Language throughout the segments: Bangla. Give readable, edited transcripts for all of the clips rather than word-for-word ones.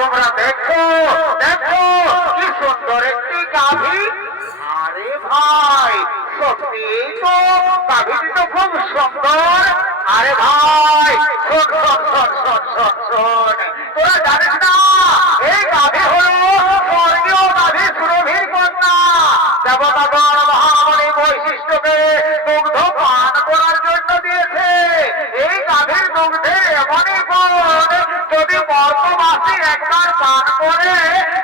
তোমরা দেখো দেখো কি সুন্দর একটি গাভী। আরে ভাই সত্যি তো গাভীটি তো খুব সুন্দর। আরে ভাই শোন শোন শোন শোন শোন শোন, তোরা জানিস না এই গাভী হলো স্বর্গীয় গাভী সুরভির কন্যা। দেবতাগণ মহামণি বৈশিষ্ট্যকে দুগ্ধ পান করার জন্য দিয়েছে। এই গাভীর দুগ্ধে এমনই গুণ, যদি মর্তবাসী একবার পান করে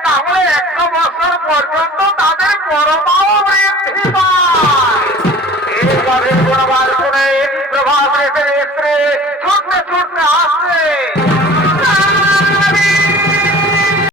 তাহলে 100 বছর পর্যন্ত তাদের পরমাও বৃদ্ধি পায়। এই গাভীর গুণগান শুনে প্রভাত রেখে স্ত্রী ছোট